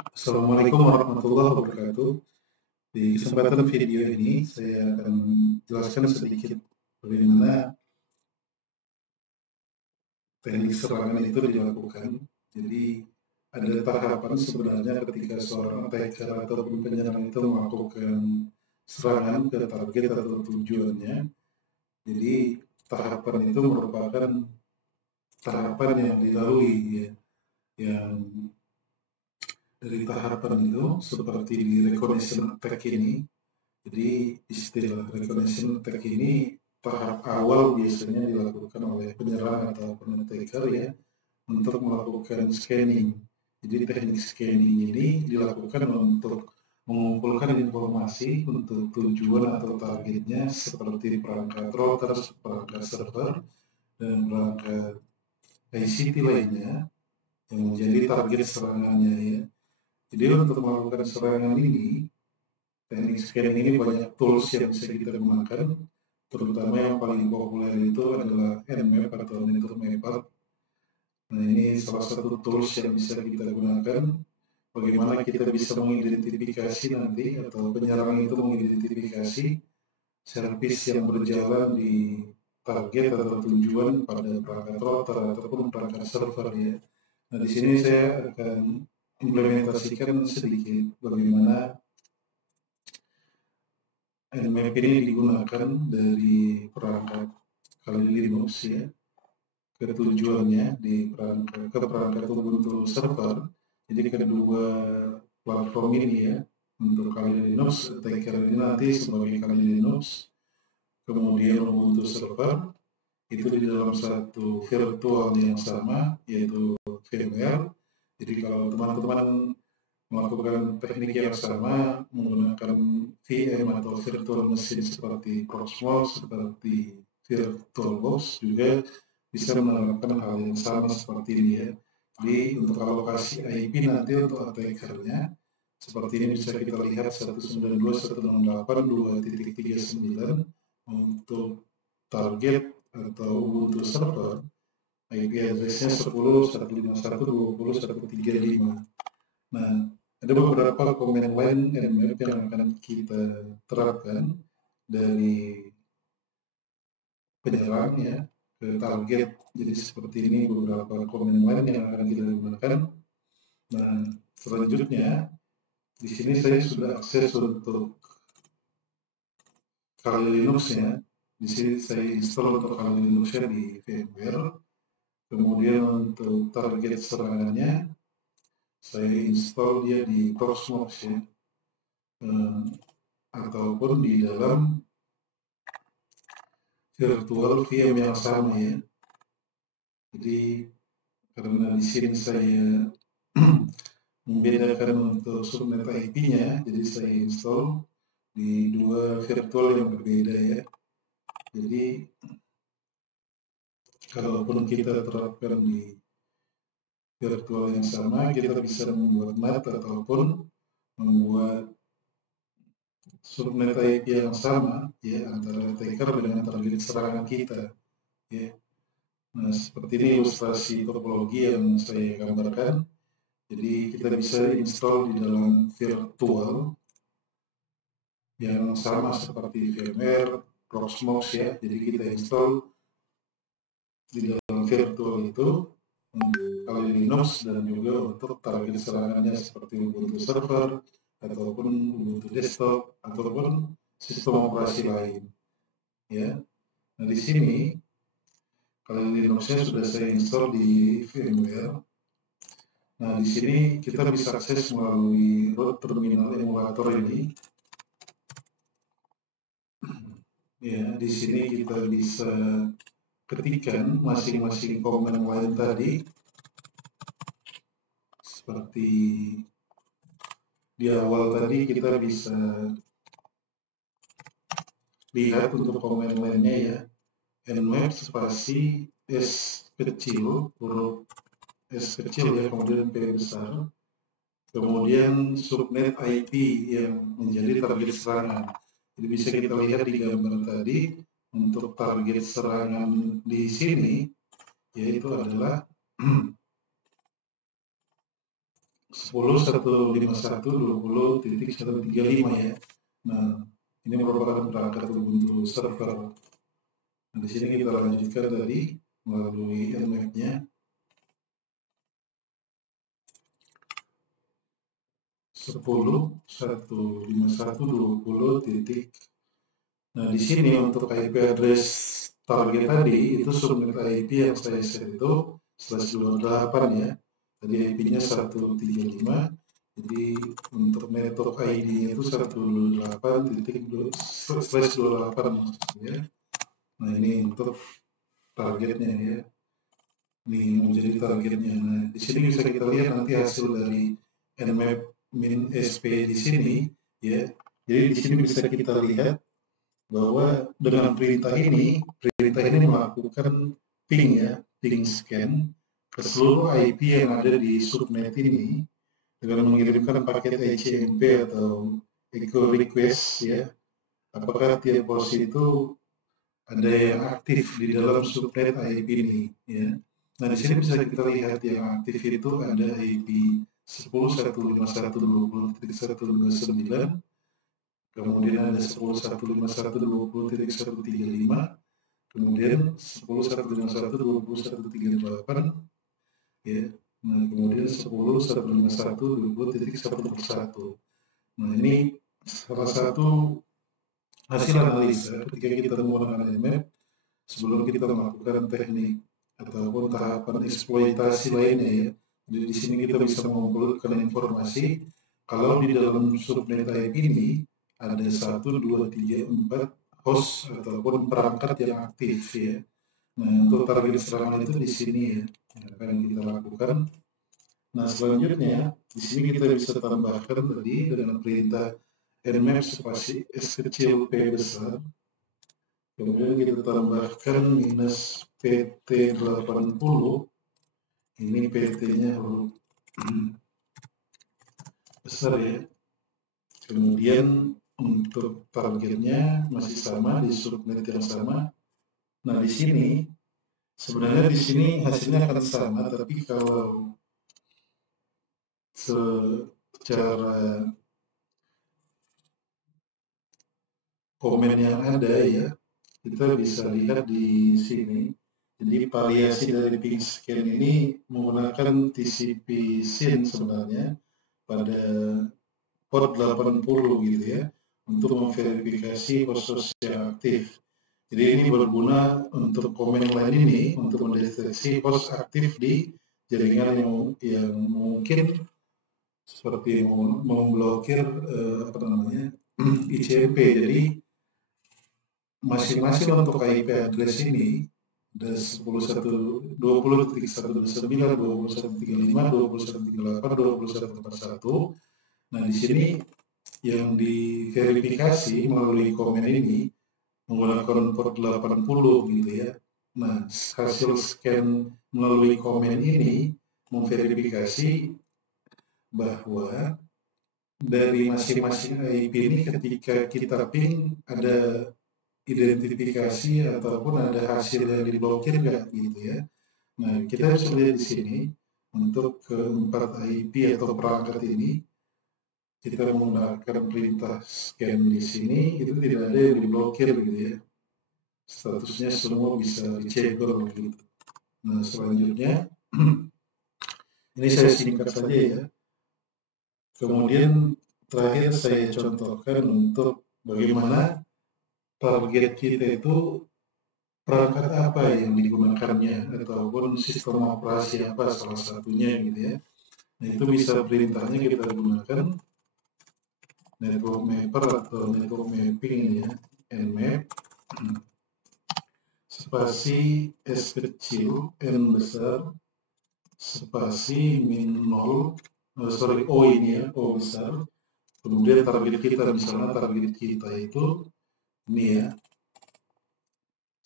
Assalamualaikum warahmatullahi wabarakatuh. Di kesempatan video ini saya akan jelaskan sedikit bagaimana teknik serangan itu dilakukan. Jadi ada tahapan sebenarnya ketika seorang attacker ataupun penyerang itu melakukan serangan ke target atau tujuannya. Jadi tahapan itu merupakan tahapan yang dilalui ya, yang dari tahapan itu seperti di recognition attack ini. Jadi istilah recognition attack ini tahap awal biasanya dilakukan oleh penyerang atau attacker ya untuk melakukan scanning. Jadi teknik scanning ini dilakukan untuk mengumpulkan informasi untuk tujuan atau targetnya seperti perangkat router, perangkat server, dan perangkat ICT lainnya yang menjadi target serangannya ya. Jadi untuk melakukan serangan ini, teknik scanning ini banyak tools yang bisa kita gunakan, terutama yang paling populer itu adalah Nmap atau Network Mapper. Nah, ini salah satu tools yang bisa kita gunakan. Bagaimana kita bisa mengidentifikasi nanti atau penyerang itu mengidentifikasi service yang berjalan di target atau tujuan pada perangkat router ataupun perangkat server ya. Nah, di sini saya akan implementasikan sedikit bagaimana Nmap ini digunakan dari perangkat Kali Linux ya ke tujuannya di perangkat Ubuntu server. Jadi kedua platform ini ya untuk Kali Linux, attacker ini nanti sebagai Kali Linux, kemudian Ubuntu server itu di dalam satu virtual yang sama yaitu VMware. Jadi kalau teman-teman melakukan teknik yang sama menggunakan VM atau virtual machine seperti Proxmox, seperti VirtualBox juga bisa menerapkan hal yang sama seperti ini ya. Jadi untuk alokasi IP nanti untuk attackernya seperti ini bisa kita lihat 192.168.2.39 untuk target atau Ubuntu server IP address-nya 10.151.20.135. Nah, ada beberapa komen lain Nmap yang akan kita terapkan dari penyerang ya ke target. Jadi seperti ini beberapa komen lain yang akan kita gunakan. Nah, selanjutnya di sini saya sudah akses untuk Kali Linux-nya. Di sini saya install untuk Kali Linux-nya di VMware. Kemudian untuk target serangannya saya install dia di Proxmox ya. Ataupun di dalam virtual VM yang sama ya. Jadi karena di sini saya membedakan untuk subnet IP-nya, jadi saya install di dua virtual yang berbeda ya. Jadi kalaupun kita terapkan di virtual yang sama, kita bisa membuat NAT ataupun membuat subnet IP yang sama ya antara attacker dengan target serangan kita ya. Nah, seperti ini ilustrasi topologi yang saya gambarkan. Jadi kita bisa install di dalam virtual yang sama seperti VMware, Proxmox ya. Jadi kita install di dalam virtual itu Kali Linux dan juga untuk target serangannya seperti Ubuntu server ataupun Ubuntu desktop ataupun sistem operasi lain ya. Nah, di sini Kali Linux-nya sudah saya install di VMware. Nah, di sini kita bisa akses melalui root terminal emulator ini. Ya, di sini kita bisa ketikkan masing-masing komen lain tadi. Seperti di awal tadi kita bisa lihat untuk komen lainnya ya. Nmap spasi S kecil, huruf S kecil ya, kemudian P besar. Kemudian subnet IP yang menjadi target serangan. Jadi bisa kita lihat di gambar tadi untuk target serangan di sini yaitu adalah 10.151.20.135 ya. Nah, ini merupakan perangkat Ubuntu server. Nah, di sini kita lanjutkan tadi melalui nmap-nya. 10.151.20. Nah, di sini untuk IP address target tadi itu subnet IP yang saya set itu /28 ya. Tadi IP-nya 135. Jadi untuk network ID-nya itu 128.2/28 maksudnya. Nah, ini untuk targetnya ya. Ini menjadi targetnya. Nah, di sini bisa kita lihat nanti hasil dari nmap min sp di sini ya. Jadi di sini bisa kita lihat bahwa dengan perintah ini melakukan ping ya, ping scan ke seluruh IP yang ada di subnet ini dengan mengirimkan paket HTTP atau echo request ya. Apakah tiap porsi itu ada yang aktif di dalam subnet IP ini ya. Nah, di sini bisa kita lihat yang aktif itu ada IP 10.151.20.129, kemudian ada 10.151.20.135, kemudian 10.151.20.138 ya. Nah, kemudian 10.151.20.101. Nah, ini salah satu hasil analisa ketika kita menggunakan nmap sebelum kita melakukan teknik ataupun tahapan eksploitasi lainnya ya. Jadi di sini kita bisa mengumpulkan informasi kalau di dalam subnet IP ini ada 1, 2, 3, 4 host ataupun perangkat yang aktif ya. Nah, untuk target serangan itu di sini ya yang akan kita lakukan. Nah, selanjutnya di sini kita bisa tambahkan tadi dengan perintah nmap spasi s kecil p besar. Kemudian kita tambahkan minus PT80. Ini PT-nya huruf besar ya. Kemudian untuk targetnya masih sama di subnet yang sama. Nah, di sini sebenarnya di sini hasilnya akan sama, tapi kalau secara komen yang ada ya, kita bisa lihat di sini. Jadi variasi dari ping scan ini menggunakan TCP SYN sebenarnya pada port 80 gitu ya, untuk memverifikasi host yang aktif. Jadi ini berguna untuk komen lain ini untuk mendeteksi host aktif di jaringan yang mungkin seperti memblokir ICMP. Jadi masing-masing untuk IP address ini ada 20.129, 20.135, 20.138, 20.141. Nah, di sini yang diverifikasi melalui komen ini menggunakan port 80 gitu ya. Nah, hasil scan melalui komen ini memverifikasi bahwa dari masing-masing IP ini ketika kita ping ada identifikasi ataupun ada hasil yang diblokir nggak gitu ya. Nah, kita bisa lihat di sini untuk keempat IP atau perangkat ini kita menggunakan perintah scan di sini itu tidak ada yang diblokir gitu ya. Statusnya semua bisa dicegel gitu. Nah, selanjutnya ini saya singkat saja ya. Kemudian terakhir saya contohkan untuk bagaimana target kita itu perangkat apa yang digunakannya ataupun sistem operasi apa salah satunya gitu ya. Nah, itu bisa perintahnya kita gunakan network mapper atau network mapping ya, nmap spasi s kecil n besar spasi min 0 o ini ya, o besar. Kemudian target kita misalnya target kita itu ini ya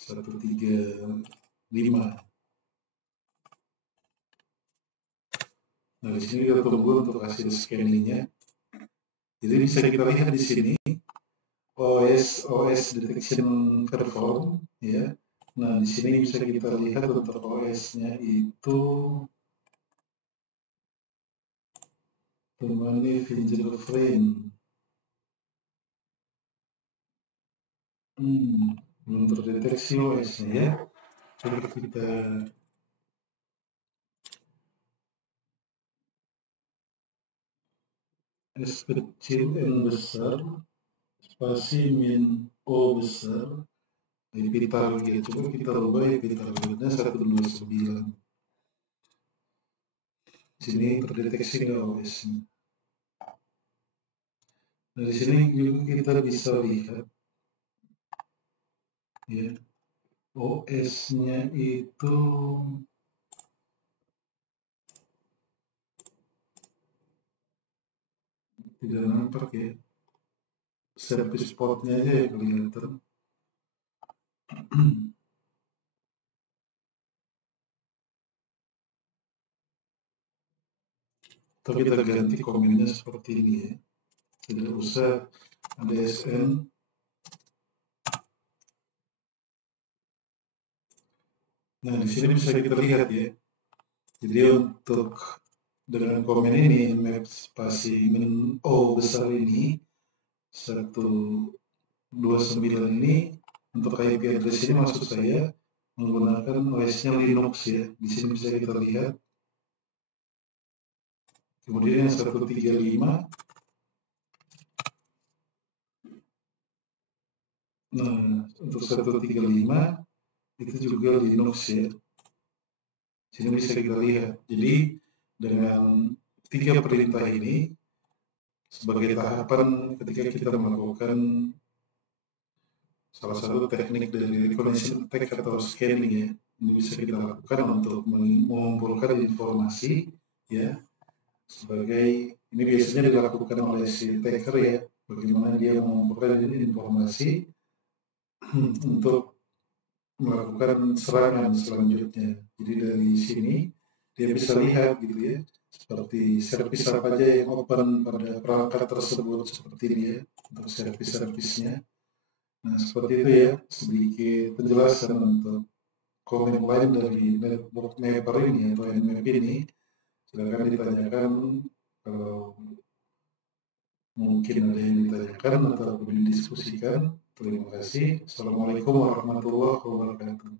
135. Nah, di sini kita tunggu untuk hasil scanningnya. Jadi bisa kita lihat di sini OS detection perform ya. Nah, di sini bisa kita lihat untuk OS-nya itu temani fingerprint. Frame. Belum terdeteksi OS-nya ya. Coba kita S kecil N besar, spasi min O besar, IP target. Coba kita ubah IP targetnya 129. Sini terdeteksi nggak OS-nya. Nah, di sini juga kita bisa lihat ya, OS-nya itu tidak nampak ya. Service port-nya aja yang kelihatan. Tapi kita ganti komennya seperti ini ya. Tidak usah ada SN. Nah, di sini bisa kita lihat ya. Jadi untuk dengan komen ini, map spasi min O besar ini, 129 ini, untuk IP address ini maksud saya menggunakan OS-nya Linux ya. Di sini bisa kita lihat. Kemudian yang 135, nah untuk 135 itu juga Linux ya. Sini bisa kita lihat. Jadi dengan 3 perintah ini sebagai tahapan ketika kita melakukan salah satu teknik dari recognition attack atau scanning ya. Ini bisa kita lakukan untuk mengumpulkan informasi ya, sebagai ini biasanya dilakukan oleh si attacker ya, bagaimana dia mengumpulkan informasi untuk melakukan serangan selanjutnya. Jadi dari sini dia bisa lihat gitu ya, seperti servis apa aja yang open pada perangkat tersebut seperti ini ya, untuk servis-servisnya. Nah seperti itu ya, sedikit penjelasan untuk komen lain dari network mapper ini atau nmap ini. Silakan ditanyakan kalau mungkin ada yang ditanyakan atau didiskusikan. Terima kasih. Assalamualaikum warahmatullahi wabarakatuh.